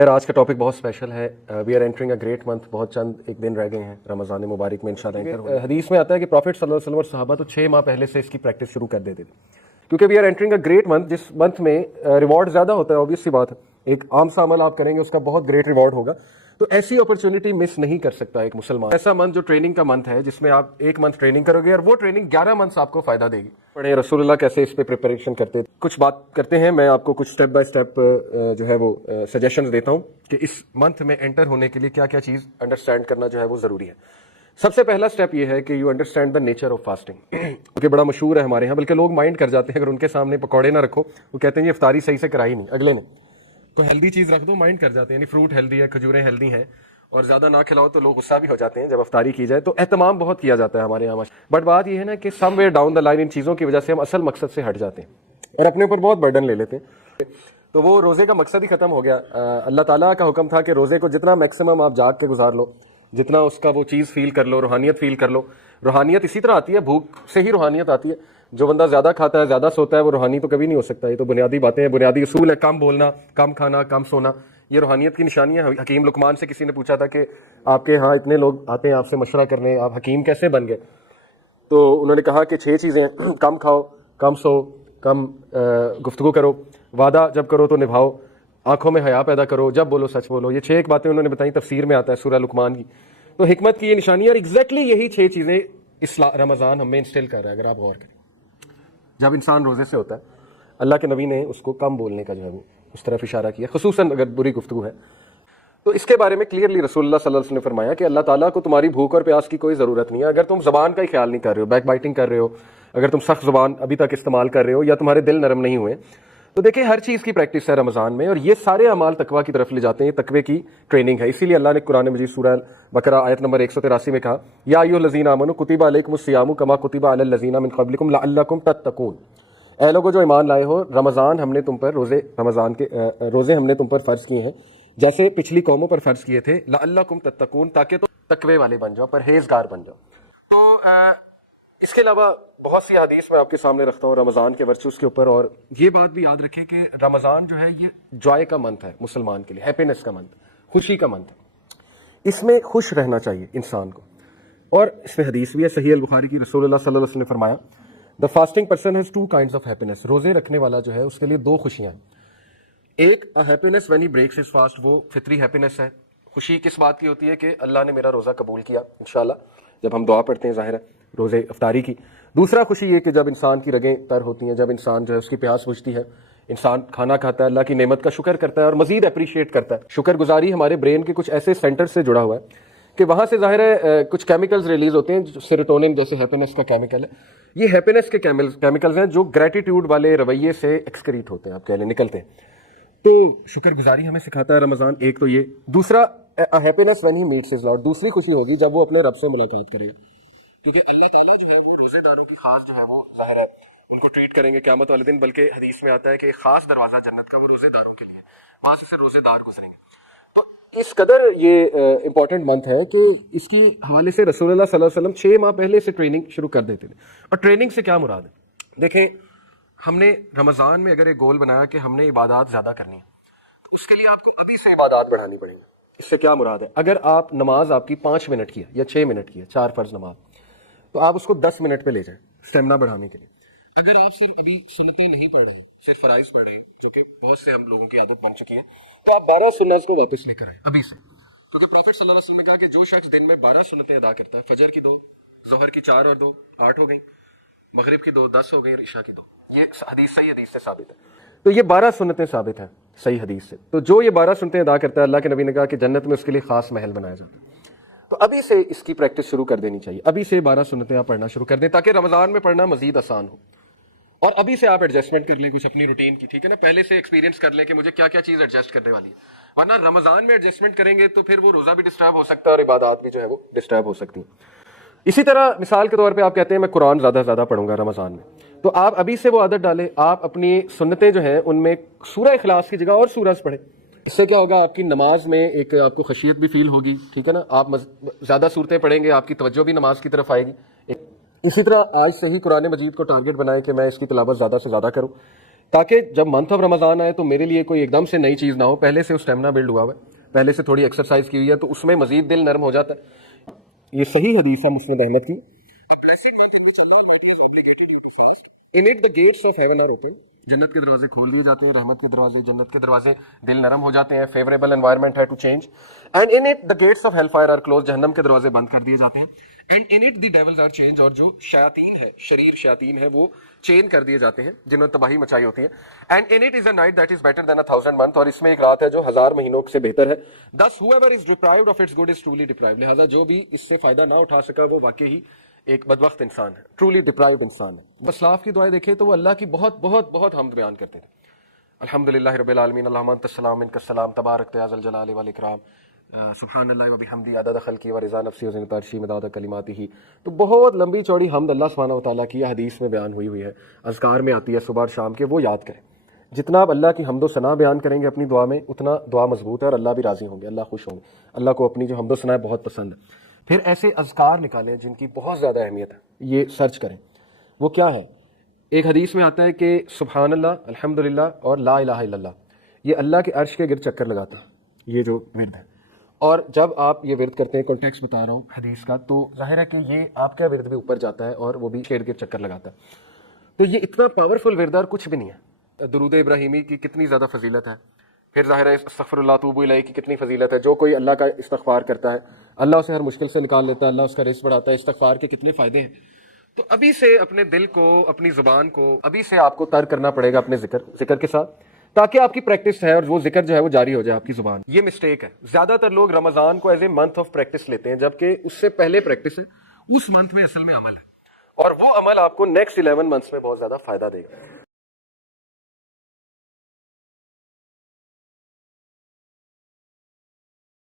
آج کا ٹاپک بہت اسپیشل ہے. We are entering a great month. بہت چند ایک دن رہ گئے ہیں رمضان مبارک میں انشاءاللہ. حدیث میں آتا ہے کہ پروفٹ صلی اللہ علیہ وسلم اور صحابہ تو 6 ماہ پہلے سے اس کی پریکٹس شروع کر دیتے تھے, کیونکہ we are entering a great month, جس منتھ میں ریوارڈ زیادہ ہوتا ہے. آبویس سی بات ہے, ایک عام سا عمل آپ کریں گے اس کا بہت گریٹ ریوارڈ ہوگا, تو ایسی اپرچونٹی مس نہیں کر سکتا ایک مسلمان. ایسا منتھ جو ٹریننگ کا منتھ ہے, جس میں آپ ایک منتھ ٹریننگ کرو گے اور وہ ٹریننگ 11 منتھس آپ کو فائدہ دے گی. پڑھے رسول اللہ کیسے اس پہ پریپریشن کرتے, کچھ بات کرتے ہیں. میں آپ کو کچھ سٹیپ بائی سٹیپ جو ہے وہ سجیشنز دیتا ہوں کہ اس منتھ میں انٹر ہونے کے لیے کیا کیا چیز انڈرسٹینڈ کرنا جو ہے وہ ضروری ہے. سب سے پہلا سٹیپ یہ ہے کہ you understand the nature of fasting, کیونکہ بڑا مشہور ہے ہمارے یہاں, بلکہ لوگ مائنڈ کر جاتے ہیں اگر ان کے سامنے پکوڑے نہ رکھو, وہ کہتے ہیں یہ افطاری صحیح سے کرائی نہیں اگلے نے, تو ہیلدی چیز رکھ دو, مائنڈ کر جاتے ہیں. یعنی فروٹ ہیلدی ہے, کھجوریں ہیلدی ہیں, اور زیادہ نہ کھلاؤ تو لوگ غصہ بھی ہو جاتے ہیں جب افطاری کی جائے. تو اہتمام بہت کیا جاتا ہے ہمارے یہاں, بٹ بات یہ ہے نا کہ سم ویئر ڈاؤن دا لائن ان چیزوں کی وجہ سے ہم اصل مقصد سے ہٹ جاتے ہیں اور اپنے اوپر بہت برڈن لے لیتے ہیں. تو وہ روزے کا مقصد ہی ختم ہو گیا. اللہ تعالیٰ کا حکم تھا کہ روزے کو جتنا میکسیمم آپ جاگ کے گزار لو, جتنا اس کا وہ چیز فیل کر لو, روحانیت فیل کر لو. روحانیت اسی طرح آتی ہے, بھوک سے ہی روحانیت آتی ہے. جو بندہ زیادہ کھاتا ہے, زیادہ سوتا ہے, وہ روحانی تو کبھی نہیں ہو سکتا. یہ تو بنیادی باتیں ہیں, بنیادی اصول ہے. کم بولنا, کم کھانا, کم سونا, یہ روحانیت کی نشانی ہے. حکیم لقمان سے کسی نے پوچھا تھا کہ آپ کے ہاں اتنے لوگ آتے ہیں آپ سے مشورہ کرنے, آپ حکیم کیسے بن گئے؟ تو انہوں نے کہا کہ 6 چیزیں ہیں: کم کھاؤ, کم سو, کم گفتگو کرو, وعدہ جب کرو تو نبھاؤ, آنکھوں میں حیا پیدا کرو, جب بولو سچ بولو. یہ 6 ایک باتیں انہوں نے بتائیں, تفسیر میں آتا ہے سورہ لقمان کی. تو حکمت کی یہ نشانی ہے, اور ایگزیکٹلی یہی 6 چیزیں رمضان ہمیں انسٹل کر رہا ہے. اگر آپ غور کریں, جب انسان روزے سے ہوتا ہے, اللہ کے نبی نے اس کو کم بولنے کا جو ہے وہ اس طرف اشارہ کیا, خصوصاً اگر بری گفتگو ہے. تو اس کے بارے میں کلیئرلی رسول اللہ صلی اللہ علیہ وسلم نے فرمایا کہ اللہ تعالیٰ کو تمہاری بھوک اور پیاس کی کوئی ضرورت نہیں ہے. اگر تم زبان کا ہی خیال نہیں کر رہے ہو, بیک بائٹنگ کر رہے ہو, اگر تم سخت زبان ابھی تک استعمال کر رہے ہو, یا تمہارے دل نرم نہیں ہوئے, تو دیکھیں ہر چیز کی پریکٹس ہے رمضان میں, اور یہ سارے اعمال تقویٰ کی طرف لے جاتے ہیں. تقوی کی ٹریننگ ہے. اسی لیے اللہ نے قرآن مجید سورہ بقرہ آیت نمبر 183 میں کہا, یا ایھا الذین آمنوا کتب علیکم الصیام کما کتب علی الذین من قبلکم لعلکم تتقون. اے لوگوں جو ایمان لائے ہو, رمضان ہم نے تم پر روزے ہم نے تم پر فرض کیے ہیں جیسے پچھلی قوموں پر فرض کیے تھے, لعلکم تتقون, تاکہ تم تقوی والے بن جاؤ, پرہیزگار بن جاؤ. تو اس کے علاوہ بہت سی حدیث میں آپ کے سامنے رکھتا ہوں رمضان کے ورچوز کے اوپر. اور یہ بات بھی یاد رکھیں کہ رمضان جو ہے یہ جوائے کا منتھ ہے مسلمان کے لیے, ہیپینس کا منتھ, خوشی کا منتھ ہے. اس میں خوش رہنا چاہیے انسان کو. اور اس میں حدیث بھی ہے صحیح البخاری کی, رسول اللہ صلی اللہ علیہ وسلم نے فرمایا, the fasting person has 2 kinds of happiness. روزے رکھنے والا جو ہے اس کے لیے 2 خوشیاں ہیں. ایک happiness when he breaks his fast, وہ فطری ہیپینس ہے. خوشی کس بات کی ہوتی ہے کہ اللہ نے میرا روزہ قبول کیا انشاءاللہ, جب ہم دعا پڑھتے ہیں ظاہر ہے روزے افطاری کی. دوسرا خوشی یہ کہ جب انسان کی رگیں تر ہوتی ہیں, جب انسان جو ہے اس کی پیاس بجھتی ہے, انسان کھانا کھاتا ہے, اللہ کی نعمت کا شکر کرتا ہے اور مزید اپریشیٹ کرتا ہے. شکر گزاری ہمارے برین کے کچھ ایسے سینٹر سے جڑا ہوا ہے کہ وہاں سے ظاہر ہے کچھ کیمیکلز ریلیز ہوتے ہیں, جو سیروٹونن جیسے ہیپینس کا کیمیکل ہے. یہ ہیپینس کے کیمیکلز ہیں جو گریٹیٹیوڈ والے رویے سے ایکسکریٹ ہوتے ہیں, آپ کہہ لیں نکلتے ہیں. تو شکر گزاری ہمیں سکھاتا ہے رمضان, ایک تو یہ. دوسرا happiness when he meets his lord, دوسری خوشی ہوگی جب وہ اپنے رب سے ملاقات کرے گا, کیونکہ اللہ تعالیٰ جو ہے وہ روزے داروں کی خاص جو ہے وہ ظاہر ہے ان کو ٹریٹ کریں گے قیامت والے دن. بلکہ حدیث میں آتا ہے کہ ایک خاص دروازہ جنت کا وہ روزے داروں کے لیے, وہاں سے روزے دار گزریں گے. تو اس قدر یہ امپورٹنٹ منتھ ہے کہ اس کی حوالے سے رسول اللہ صلی اللہ علیہ وسلم 6 ماہ پہلے سے ٹریننگ شروع کر دیتے تھے. اور ٹریننگ سے کیا مراد ہے؟ دیکھیں, ہم نے رمضان میں اگر ایک گول بنایا کہ ہم نے عبادات زیادہ کرنی ہے, تو اس کے لیے آپ کو ابھی سے عبادات بڑھانی پڑیں گی. اس سے کیا مراد ہے؟ اگر آپ نماز آپ کی 5 منٹ کی ہے یا 6 منٹ کی ہے, 4 فرض نماز, تو آپ اس کو 10 منٹ پہ لے جائیں اسٹیمنا بڑھانے کے لیے. اگر آپ صرف ابھی سنتیں نہیں پڑھ رہے, صرف فرائض پڑھ رہے ہیں, جو کہ بہت سے ہم لوگوں کی عادت بن چکی ہے, تو آپ 12 سنت کو واپس لے کر آئیں ابھی سے. کیونکہ پروفٹ صلی اللہ علیہ وسلم نے کہا کہ جو شخص دن میں 12 سنتیں ادا کرتا ہے, فجر کی 2, ظہر کی 4 اور 2 8 ہو گئیں, مغرب کی 2 10 ہو گئی, اور عشاء کی 2. یہ حدیث صحیح حدیث سے ثابت ہے. تو یہ 12 سنتیں ثابت ہیں صحیح حدیث سے. تو جو یہ 12 سنتیں ادا کرتا ہے, اللہ کے نبی نے کہا کہ جنت میں اس کے لیے خاص محل بنایا جاتا ہے. تو ابھی سے اس کی پریکٹس شروع کر دینی چاہیے. ابھی سے 12 سنتیں آپ پڑھنا شروع کر دیں, تاکہ رمضان میں پڑھنا مزید آسان ہو. اور ابھی سے آپ ایڈجسٹمنٹ کر لیں کچھ اپنی روٹین کی, ٹھیک ہے نا, پہلے سے ایکسپیرینس کر لیں کہ مجھے کیا کیا چیز ایڈجسٹ کرنے والی ہے. ورنہ رمضان میں ایڈجسٹمنٹ کریں گے تو پھر وہ روزہ بھی ڈسٹرب ہو سکتا ہے اور عبادات بھی جو ہے وہ ڈسٹرب ہو سکتی ہیں. اسی طرح مثال کے طور پہ آپ کہتے ہیں میں قرآن زیادہ پڑھوں گا رمضان میں, تو آپ ابھی سے وہ عادت ڈالیں. آپ اپنی سنتیں جو ہیں ان میں سورہ اخلاص کی جگہ اور سورج پڑھیں. اس سے کیا ہوگا, آپ کی نماز میں ایک آپ کو خشیت بھی فیل ہوگی, ٹھیک ہے نا, آپ زیادہ صورتیں پڑھیں گے, آپ کی توجہ بھی نماز کی طرف آئے گی. اسی طرح آج سے ہی قرآن مجید کو ٹارگٹ بنائیں کہ میں اس کی تلاوت زیادہ سے زیادہ کروں. تاکہ جب منتھ آف رمضان آئے تو میرے لیے کوئی ایک دم سے نئی چیز نہ ہو, پہلے سے اسٹیمنا بلڈ ہوا ہوا ہے, پہلے سے تھوڑی ایکسرسائز کی ہوئی ہے, تو اس میں مزید دل نرم ہو جاتا ہے. یہ صحیح حدیث ہے مسند احمد کی. In it the gates of heaven are open. جنت کے دروازے کھول دیے جاتے ہیں, رحمت کے دروازے, جنت کے دروازے, دل نرم ہو جاتے ہیں, فیوریبل انوائرمنٹ ہے to change. And in it the gates of hellfire are closed. جہنم کے دروازے بند کر دیے جاتے ہیں. And in it the devils are chained. اور جو شیاطین ہے, شریر شیاطین ہے, وہ چین کر دیے جاتے ہیں جنہوں نے تباہی مچائی ہوتی ہے. And in it is a night that is better than 1,000 months. اور اس میں ایک رات ہے جو 1000 مہینوں سے بہتر ہے. Thus whoever is deprived of its good is truly deprived. لہذا جو بھی اس سے فائدہ نہ اٹھا سکا وہ واقعی ایک بدبخت انسان ہے, ٹرولی ڈپرائیوڈ انسان ہے. اسلاف کی دعائیں دیکھیں تو وہ اللہ کی بہت بہت بہت حمد بیان کرتے تھے. الحمدللہ رب العالمین, اللہم انت السلام منک السلام, تبارک یا ذا الجلال والاکرام, سبحان اللہ و بحمدہ عدد خلقی و رضا نفسی و زنۃ عرشی مداد کلماتہ. تو بہت لمبی چوڑی حمد اللہ سبحانہ و تعالیٰ کی حدیث میں بیان ہوئی ہے, اذکار میں آتی ہے صبح اور شام کے, وہ یاد کریں. جتنا آپ اللہ کی حمد و ثنا بیان کریں گے اپنی دعا میں, اتنا دعا مضبوط ہے اور اللہ بھی راضی ہوں گے, اللہ خوش ہوں گے. اللہ کو اپنی جو حمد و ثنا بہت پسند ہے. پھر ایسے اذکار نکالیں جن کی بہت زیادہ اہمیت ہے, یہ سرچ کریں. وہ کیا ہے؟ ایک حدیث میں آتا ہے کہ سبحان اللہ, الحمدللہ اور لا الہ الا اللہ, یہ اللہ کے عرش کے گرد چکر لگاتا ہے, یہ جو ورد ہے. اور جب آپ یہ ورد کرتے ہیں, کانٹیکسٹ بتا رہا ہوں حدیث کا, تو ظاہر ہے کہ یہ آپ کا ورد بھی اوپر جاتا ہے اور وہ بھی کے گرد چکر لگاتا ہے. تو یہ اتنا پاورفل ورد اور کچھ بھی نہیں ہے. درود ابراہیمی کی کتنی زیادہ فضیلت ہے, پھر ظاہر ہے استغفر اللہ توب الیہ کی کتنی فضیلت ہے. جو کوئی اللہ کا استغفار کرتا ہے اللہ اسے ہر مشکل سے نکال لیتا ہے, اللہ اس کا رزق بڑھاتا ہے. استغفار کے کتنے فائدے ہیں. تو ابھی سے اپنے دل کو, اپنی زبان کو, ابھی سے آپ کو تر کرنا پڑے گا اپنے ذکر کے ساتھ, تاکہ آپ کی پریکٹس ہے اور وہ ذکر جو ہے وہ جاری ہو جائے آپ کی زبان. یہ مسٹیک ہے, زیادہ تر لوگ رمضان کو as a month of practice لیتے ہیں, جبکہ اس سے پہلے پریکٹس ہے, اس منتھ میں اصل میں عمل ہے, اور وہ عمل آپ کو نیکسٹ 11 منتھس میں بہت زیادہ فائدہ دے گا.